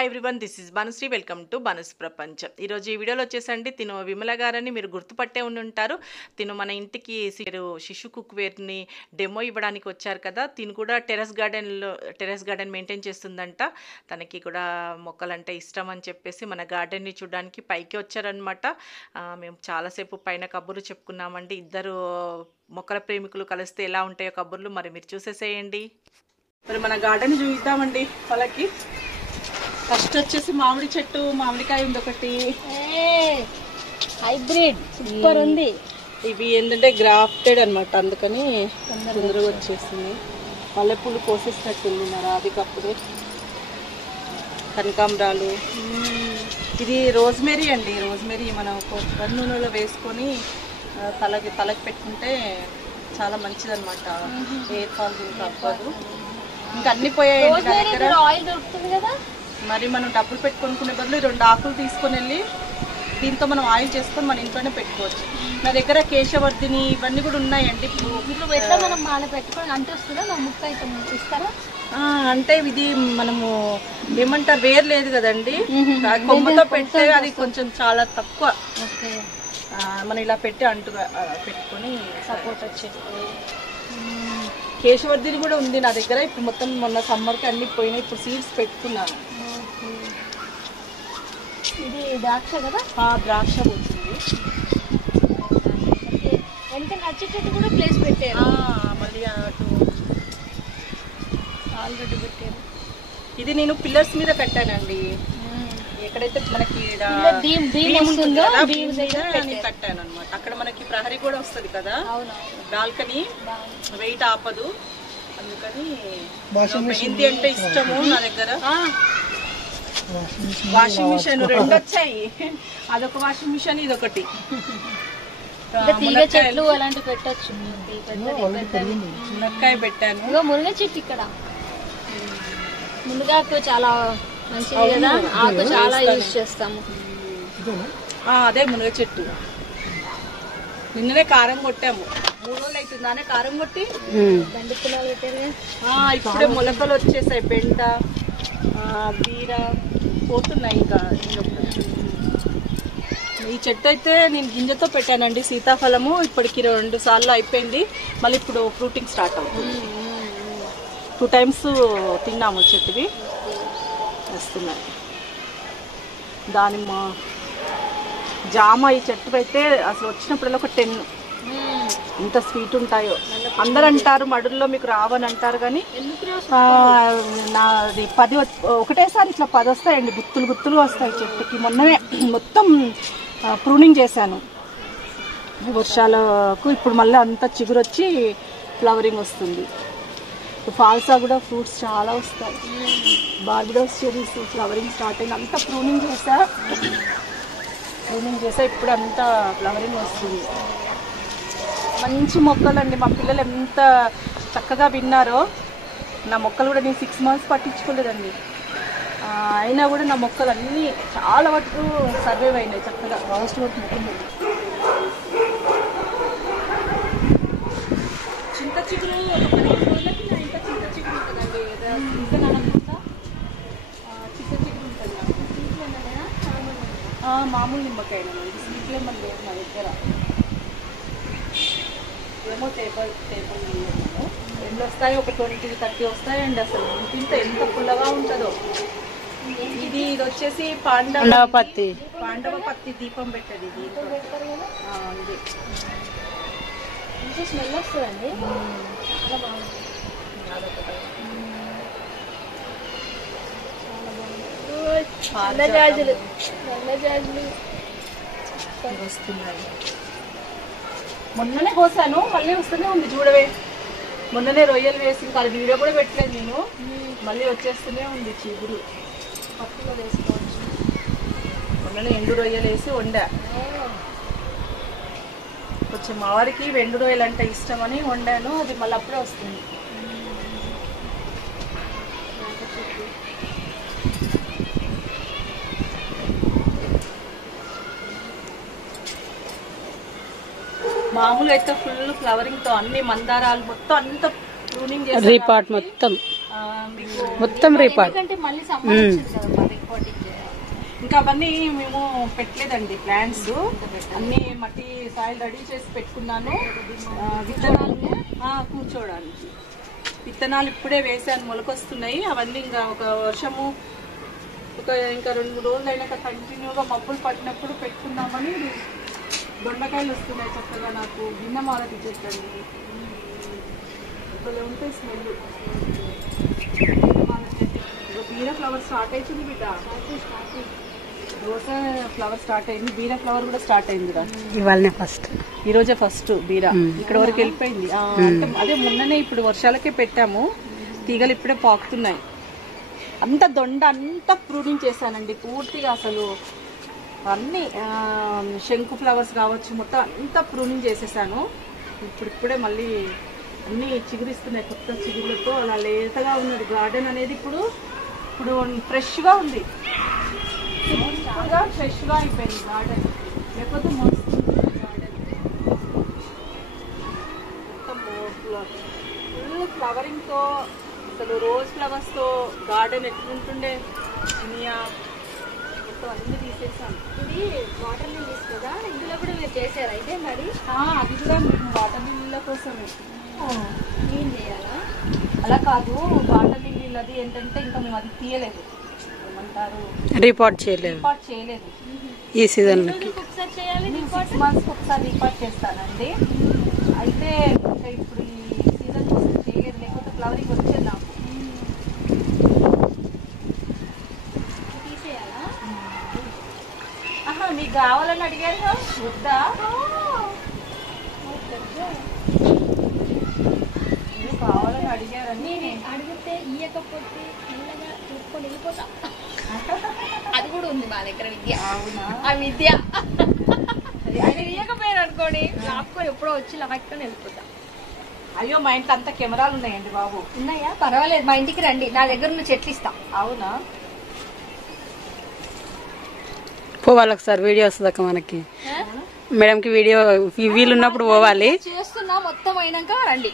Hi everyone, this is Banushree. Welcome to Banu's ప్రపంచం. ఈరోజు ఈ వీడియోలో వచ్చేసండి తిను విమల గారని మీరు గుర్తుపట్టే ఉండి ఉంటారు. తిను మన ఇంటికి శిశు కుక్వేర్ని డెమో ఇవ్వడానికి వచ్చారు కదా. తిను కూడా టెర్రస్ గార్డెన్ మెయింటైన్ చేస్తుందంట. తనకి కూడా మొక్కలంటే ఇష్టం అని చెప్పేసి మన గార్డెన్ని చూడడానికి పైకి వచ్చారనమాట. మేము చాలాసేపు పైన కబుర్లు చెప్పుకున్నామండి. ఇద్దరు మొక్కల ప్రేమికులు కలిస్తే ఎలా ఉంటాయో కబుర్లు మరి మీరు చూసేసేయండి. మరి మన గార్డెన్ చూద్దామండి వాళ్ళకి. ఫస్ట్ వచ్చేసి మామిడి చెట్టు, మామిడికాయ ఉంది ఒకటి, హైబ్రిడ్ సూపర్ ఉంది. ఇవి ఏంటంటే గ్రాఫ్టెడ్ అనమాట, అందుకని తొందరగా వచ్చేసింది. మల్లెపూలు కోసేసినట్టుంది మరి రాధికప్పుడే. కనకాంబరాలు, ఇది రోజ్మెరీ అండి. రోజ్మెరీ మనం కొబ్బరి నూనెలో వేసుకొని తలకి పెట్టుకుంటే చాలా మంచిది అనమాట. హెయిర్ ఫాల్ తప్పదు. ఇంకా అన్ని పోయాయి ఆయిల్ దొరుకుతుంది కదా. మరి మనం డబ్బులు పెట్టుకొనుకునే బదులు 2 ఆకులు తీసుకొని వెళ్ళి దీంతో మనం ఆయిల్ చేసుకొని మన ఇంట్లోనే పెట్టుకోవచ్చు. నా దగ్గర కేశవర్ధిని ఇవన్నీ కూడా ఉన్నాయండి. ఇప్పుడు ఎట్లా మనం మాల పెట్టుకొని అంటే వస్తుందా నా ముక్క అయితే ఇస్తారా? అంటే ఇది మనము ఏమంటారు, వేరు లేదు కదండి, కొమ్మతో పెడితే అది కొంచెం చాలా తక్కువ. మనం ఇలా పెట్టి అంటుగా పెట్టుకొని సపోర్ట్ వచ్చేస్తుంది. కేశవర్ధిని కూడా ఉంది నా దగ్గర. ఇప్పుడు మొత్తం మొన్న సమ్మర్కి అన్ని పోయినాయి. ఇప్పుడు సీడ్స్ పెట్టుకున్నాను. ఇది ద్రాక్ష కదా. ద్రాక్ష పోతుంది. ఎంత నచ్చేటట్టు కూడా ప్లేస్ పెట్టారు. మళ్ళీ అటు ఆల్రెడీ పెట్టారు. ఇది నేను పిల్లర్స్ మీద పెట్టానండి. ఎక్కడైతే మనకి కట్టాను అనమాట. అక్కడ మనకి ప్రహరీ కూడా వస్తుంది కదా, బాల్కనీ, వెయిట్ ఆపదు. అందుకని మెహందీ అంటే ఇష్టము నా దగ్గర. వాషింగ్ మిషన్ 2 వచ్చాయి. అదొక వాషింగ్ మిషన్, ఇదొకటి. తీగ చెట్లు అలాంటివి పెట్టచ్చు. మునక్కాయ పెట్టాను. ఇగో మునగ చెట్టు ఇక్కడ. మునగాకు చాలా మంచిది కదా, ఆకు చాలా యూజ్ చేస్తాము. అదే మునగ చెట్టు. నిన్ననే కారం కొట్టాము. 3 రోజులు అవుతుందానే కారం కొట్టి. దండి పొలాలు పెట్టారు. ఇప్పుడే మొలకలు వచ్చేసాయి. బెండ, బీర పోతున్నాయి. ఇంకా ఈ చెట్టు అయితే నేను గింజతో పెట్టానండి. సీతాఫలము ఇప్పటికి 2 సార్లు అయిపోయింది. మళ్ళీ ఇప్పుడు ఫ్రూటింగ్ స్టార్ట్ అవుతుంది. 2 టైమ్స్ తిన్నాము. చెట్టువి వస్తున్నాయి. దానిమ్మ, జామ. ఈ చెట్టు అయితే అసలు వచ్చినప్పుడల్లా ఒక 10 ఎంత స్వీట్ ఉంటాయో. అందరు అంటారు మడుల్లో మీకు రావని అంటారు, కానీ నాది 10 ఒకటేసారి ఇట్లా 10 వస్తాయండి. గుత్తులు వస్తాయి చెట్టుకి. మొన్ననే మొత్తం ప్రూనింగ్ చేశాను వర్షాలకు. ఇప్పుడు మళ్ళీ అంతా చిగురు వచ్చి ఫ్లవరింగ్ వస్తుంది. ఫాల్సా కూడా ఫ్రూట్స్ చాలా వస్తాయి. బార్బడోస్ చెరీస్ ఫ్లవరింగ్ స్టార్ట్ అయింది. అంతా ప్రూనింగ్ చేసా ఇప్పుడు అంతా ఫ్లవరింగ్ వస్తుంది. మంచి మొక్కలండి. మా పిల్లలు ఎంత చక్కగా విన్నారో. నా మొక్కలు కూడా నేను 6 మంత్స్ పట్టించుకోలేదండి. అయినా కూడా నా మొక్కలు అన్నీ చాలా వరకు సర్వైవ్ అయినాయి చక్కగా. లాస్ట్ వరకు చింత చిగురు ఒక 15 రోజులకి నా ఇంత చింత చిగురు ఉంటుందండి. సీజన్ అనకుండా చింత చిగురు ఉంటుంది నాకు. మామూలు నిమ్మకాయ స్వీట్ లెమన్ లేదు నా దగ్గర. ఏమో టేబుల్ 2 వస్తాయి, ఒక 20-30 వస్తాయండి. అసలు ఇంత ఎంత పుల్లగా ఉంటుందో. ఇది వచ్చేసి పాండవ పత్తి దీపం పెట్టేది. ఇది మంచి స్మెల్ వస్తుందండి. చాలా బాగుంది. నల్లజాజులు వస్తున్నాయి. మొన్ననే కోసాను, మళ్ళీ వస్తూనే ఉంది చూడవే. మొన్ననే రొయ్యలు వేసి ఇంకా వీడియో కూడా పెట్టలేదు నేను. మళ్ళీ వచ్చేస్తూనే ఉంది చిగురు. పప్పులో వేసుకోవచ్చు. మొన్ననే ఎండు రొయ్యలు వేసి వండా. కొంచెం మా వారికి ఎండు రొయ్యలు అంటే ఇష్టమని వండాను. అది మళ్ళీ అప్పుడే వస్తుంది. మామూలుగా అయితే ఫుల్ ఫ్లవరింగ్ తో అన్ని మందారాలు మొత్తం అంత ప్రూనింగ్ చేసి రీపాట్ మొత్తం రీపాట్. మళ్ళీ సమ్మర్ వచ్చింది కదా, ఇంకా అవన్నీ మేము పెట్టలేదండి ప్లాంట్స్, అన్ని మట్టి సాయిల్ రెడీ చేసి పెట్టుకున్నాను. విత్తనాలు కూర్చోవడానికి విత్తనాలు ఇప్పుడే వేసాను, మొలకొస్తున్నాయి. అవన్నీ ఇంకా ఒక వర్షము ఇంకా 2-3 రోజులు అయినాక కంటిన్యూగా మబ్బులు పట్టినప్పుడు పెట్టుకుందామని. దొండకాయలు వస్తున్నాయి చక్కగా, నాకు గిన్నె మాలకి చెట్టండి ఇప్పుడు ఉంటాయి స్మెల్. బీర ఫ్లవర్ స్టార్ట్ అవుతుంది బిడ్డ, దోస ఫ్లవర్ స్టార్ట్ అయింది, బీర ఫ్లవర్ కూడా స్టార్ట్ అయిందిరా. ఇవాళనే ఫస్ట్, ఈ రోజే ఫస్ట్ బీర ఇక్కడ వరకు వెళ్ళిపోయింది. అంటే అదే మొన్ననే ఇప్పుడు వర్షాలకే పెట్టాము, తీగలు ఇప్పుడే పాకుతున్నాయి. అంత దొండ అంతా ప్రూనింగ్ చేశానండి పూర్తిగా, అసలు అన్ని శంకు ఫ్లవర్స్ కావచ్చు మొత్తం అంతా ప్రూనింగ్ చేసేసాను. ఇప్పుడే మళ్ళీ అన్ని చిగురిస్తున్నాయి కొత్త చిగురులతో. అలా లేతగా ఉన్నది గార్డెన్ అనేది, ఇప్పుడు ఫ్రెష్గా ఉంది, ఫ్రెష్గా అయిపోయింది గార్డెన్. లేకపోతే మస్తు గార్డెన్ మొత్తం ఫుల్ ఫ్లవరింగ్తో, అసలు రోజ్ ఫ్లవర్స్తో గార్డెన్ ఎట్లుంటుండే. చినియా మొత్తం అన్ని తీసేసాను. ఇది వాటర్ లిల్లీస్ కదా, ఇందులో కూడా మీరు చేశారా ఇదే మరి? అది కూడా మేము వాటర్ లిల్లీల కోసమే. ఏం చేయాలా? అలా కాదు, వాటర్ లిల్లీలు అది ఏంటంటే ఇంకా మేము అది తీయలేదు, ఏమంటారు రిపోర్ట్ చేయలేదు ఈ సీజన్ లో. ఒకసారి చేయాలి, 6 months ఒకసారి రిపోర్ట్ చేస్తానండి. అయితే ఇంకా ఇప్పుడు ఈ సీజన్ కోసం చేయలేదు, లేకపోతే ఫ్లవరింగ్ వచ్చేది నాకు. తీసేయాలా? మీకు కావాలని అడిగారు వద్దా? కావాలని అడిగారని అడిగితే ఇయ్యకపోతే మెల్లగా చూసుకొని వెళ్ళిపోతా. అది కూడా ఉంది మా దగ్గర విద్య. అవునా? ఆ విద్య అది ఇయ్యకపోయారు అనుకోండి, లాక్కొని ఎప్పుడో వచ్చి లాక్కొని వెళ్ళిపోతా. అయ్యో మా ఇంట్లో అంత కెమెరాలు ఉన్నాయండి బాబు. ఉన్నాయా? పర్వాలేదు, మా ఇంటికి రండి, నా దగ్గర ఉన్న చెట్లు ఇస్తా. అవునా? పోవాలి ఒకసారి, వీడియో వస్తుంది అక్క మనకి. మేడంకి వీడియో వీలు ఉన్నప్పుడు పోవాలి. చేస్తున్నా మొత్తం అయినాక రండి,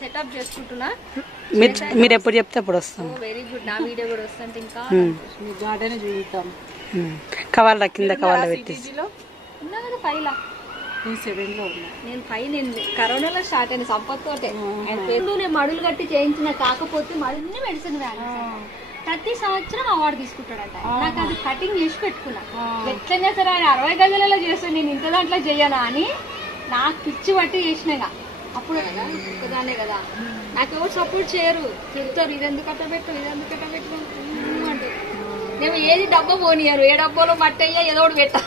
సెటప్ చేసుకుంటున్నా. మీరు ఎప్పుడు చెప్తే అప్పుడు వస్తాం. వెరీ గుడ్, నా వీడియో కూడా వస్తుంటే ఇంకా మీ గార్డెన్ చూద్దాం. కవర్ల కింద కవర్ల పెట్టేసి ఉన్నా కదా 5 లా. నేను 7లో ఉన్నా. నేను 5 నేను కరోనాలో స్టార్ట్ అయిన సంపత్ తోటే. నేను మడులు కట్టి చేయించిన, కాకపోతే మడుల్ని మెడిసిన్ వాడాను. ప్రతి సంవత్సరం అవార్డు తీసుకుంటాడంట. నాకు అది కటింగ్ చేసి పెట్టుకున్నా. ఎట్లయినా సరే ఆయన 60 గజలలో చేస్తాను, నేను ఇంత దాంట్లో చెయ్యనా అని నాకు పిచ్చి పట్టి చేసినాగా. అప్పుడు ఒకదానే కదా, నాకు ఎవరు సపోర్ట్ చేయరు, చెప్తారు ఇదెందుకు కట్టబెట్టు ఇదెందుకు కట్టబెట్టు అంటారు. నేను ఏది డబ్బా పోనీయారు, ఏ డబ్బాలో మట్టి అయ్యా ఏదో ఒకటి పెట్టా,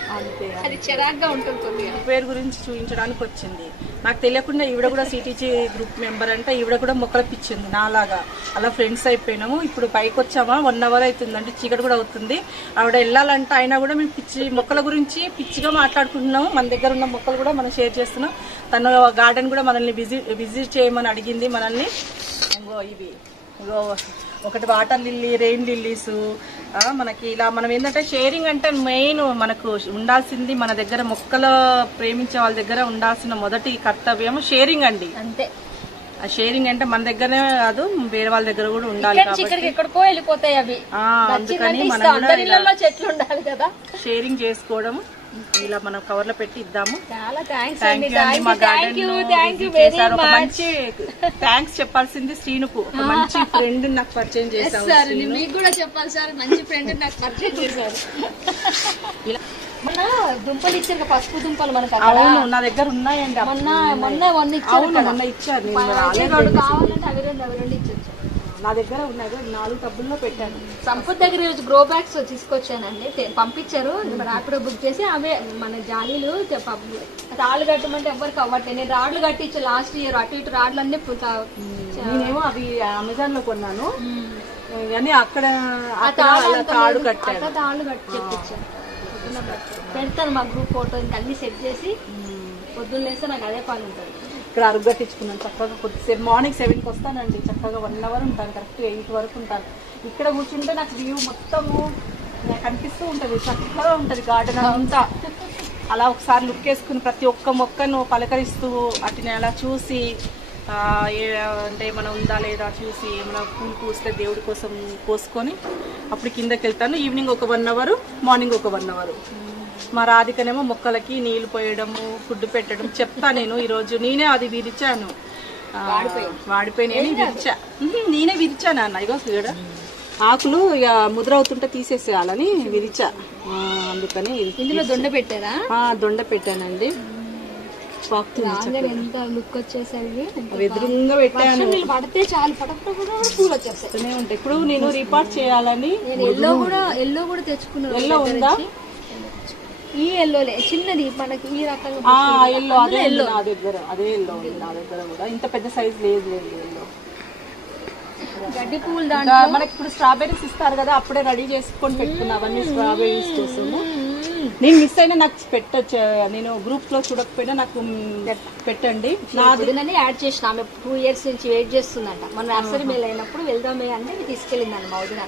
అది చిరాగ్గా ఉంటుంది కొద్దిగా. పేరు గురించి చూపించడానికి వచ్చింది. నాకు తెలియకుండా ఈవిడ కూడా సిటీజీ గ్రూప్ మెంబర్ అంటే, ఈవిడ కూడా మొక్కలు పిచ్చింది నాలాగా. అలా ఫ్రెండ్స్ అయిపోయినాము. ఇప్పుడు పైకి వచ్చామా 1 hour అవుతుందంటే, చీకటి కూడా అవుతుంది. ఆవిడ వెళ్ళాలంటే అయినా కూడా మేము మొక్కల గురించి పిచ్చిగా మాట్లాడుకుంటున్నాము. మన దగ్గర ఉన్న మొక్కలు కూడా మనం షేర్ చేస్తున్నాం. తన గార్డెన్ కూడా మనల్ని విజిట్ చేయమని అడిగింది మనల్ని. ఇవి ఒకటి వాటర్ లిల్లీ, రెయిన్ లిల్లీస్. మనకి ఇలా మనం ఏంటంటే షేరింగ్ అంటే మెయిన్ మనకు ఉండాల్సింది, మన దగ్గర మొక్కలు ప్రేమించే వాళ్ళ దగ్గర ఉండాల్సిన మొదటి కర్తవ్యం షేరింగ్ అండి. అంతే. ఆ షేరింగ్ అంటే మన దగ్గరనే కాదు, వేరే వాళ్ళ దగ్గర కూడా ఉండాలి. ఎక్కడికో వెళ్ళిపోతాయి అవి. అందుకని మనం చెట్లు ఉండాలి కదా, షేరింగ్ చేసుకోవడం. ఇలా మనం కవర్ లో పెట్టి ఇద్దాము. చాలా థ్యాంక్స్ అండి. మా మంచి థ్యాంక్స్ చెప్పాల్సింది శ్రీనుకు, ఒక మంచి ఫ్రెండ్ నాకు పరిచయం చేశారు. మీకు కూడా చెప్పాలి సార్, మంచి ఫ్రెండ్ నాకు పరిచయం చేశారు. మొన్న దుంపలు ఇచ్చారు, పసుపు దుంపలు మనకు. అవును, నా దగ్గర ఉన్నాయండి. మొన్న ఇచ్చారు. కావాలంటే అవి రెండు ఇచ్చొచ్చు. నా దగ్గర ఉన్నాయి, 4 టబ్బుల్లో పెట్టాను. సంపత్ దగ్గర ఈరోజు గ్రో బ్యాగ్స్ తీసుకొచ్చానండి, పంపించారు. ర్యాపిడో బుక్ చేసి అవే మన జాలీలు రాళ్ళు కట్టమంటే ఎవరికి అవ్వట్లేదు. నేను రాడ్లు కట్టించు లాస్ట్ ఇయర్, అటు ఇటు రాడ్లు అన్ని. నేనేమో అవి అమెజాన్ లో కొన్నాను, కానీ అక్కడ తాడు కట్టాను. తాళ్ళు కట్టి చెప్పించాను. పెడతాను మా గ్రూప్ ఫోటో, ఇంకా అన్ని సెట్ చేసి పొద్దున్న లేస్తే నాకు అదే పని ఉంటుంది. ఇక్కడ అరుగు కట్టించుకున్నాను చక్కగా. కొద్దిసేపు మార్నింగ్ 7కి వస్తానండి, చక్కగా 1 hour ఉంటాను, కరెక్ట్ 8 వరకు ఉంటాను. ఇక్కడ కూర్చుంటే నాకు వ్యూ మొత్తము కనిపిస్తూ ఉంటుంది, చక్కగా ఉంటుంది గార్డెన్ అంతా. అలా ఒకసారి లుక్ వేసుకుని ప్రతి ఒక్క మొక్కను పలకరిస్తూ వాటిని అలా చూసి అంటే ఏమైనా ఉందా లేదా చూసి ఏమైనా పూలు పూస్తే దేవుడి కోసం కోసుకొని అప్పుడు కిందకి వెళ్తాను. ఈవినింగ్ ఒక 1 అవర్, మార్నింగ్ ఒక 1 అవర్. మా రాధికనేమో మొక్కలకి నీళ్లు పోయడము, ఫుడ్ పెట్టడం చెప్తా. నేను ఈరోజు నేనే అది విరిచాను, వాడిపోయినాయని విరిచా. నేనే విరిచాను అన్న. ఇగో చూడ ఆకులు ఇక ముద్ర అవుతుంటే తీసేసేయాలని విరిచా. అందుకని ఇందులో దొండ పెట్టారా? దొండ పెట్టానండి. ఎంత లుక్ వచ్చేసరికి ఎదురుగా పెట్టాను. పడితే చాలు పూలు వచ్చేస్తాయి ఉంటాయి. ఇప్పుడు నేను రిపోర్ట్ చేయాలని ఎల్లో కూడా తెచ్చుకున్నాను. ఎల్లో ఉందా? ఈ ఎల్లోలే చిన్నది మనకి ఈ రకంగా ఎల్లో అదే ఎల్లో నా దగ్గర, అదే ఎల్లో ఉంది నా దగ్గర కూడా. ఇంత పెద్ద సైజ్ లేదు ఎల్లో. గడ్డి పువ్వులు దాంట్లో మనకి ఇప్పుడు స్ట్రాబెర్రీస్ ఇస్తారు కదా, అప్పుడే రెడీ చేసుకొని పెట్టుకున్నా అవన్నీ స్ట్రాబెర్రీస్ కోసము. నేను మిస్ అయినా నాకు పెట్టచ్చు, నేను గ్రూప్ లో చూడకపోయినా నాకు పెట్టండి. నాది యాడ్ చేసిన. ఆమె 2 years నుంచి వెయిట్ చేస్తుందంట. మన నర్సరీ మేళ అయినప్పుడు వెళ్దామే అంటే తీసుకెళ్ళిందండి మా వదిన.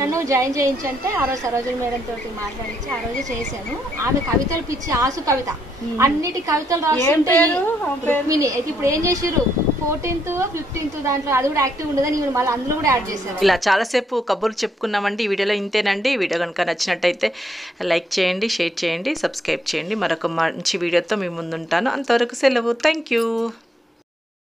నన్ను జాయిన్ చేయించంటే ఆ రోజు సరోజన మేడం తోటి మాట్లాడించి ఆ రోజు చేశాను. ఆమె కవితలు పిచ్చి, ఆసు కవిత, అన్నిటి కవితలు రాస్తుంటే రుక్మిణి. అయితే ఇప్పుడు ఏం చేసిర్రు 14th 15th దాంట్లో అది కూడా యాక్టివ్ ఉండదని మళ్ళీ అందులో కూడా యాడ్ చేశారు. ఇలా చాలాసేపు కబుర్లు చెప్పుకున్నామండి. ఈ వీడియోలో ఇంతేనండి. వీడియో కనుక నచ్చినట్టయితే లైక్ చేయండి, షేర్ చేయండి, సబ్స్క్రైబ్ చేయండి. మరొక మంచి వీడియోతో మీ ముందుంటాను. అంతవరకు సెలవు. Thank you.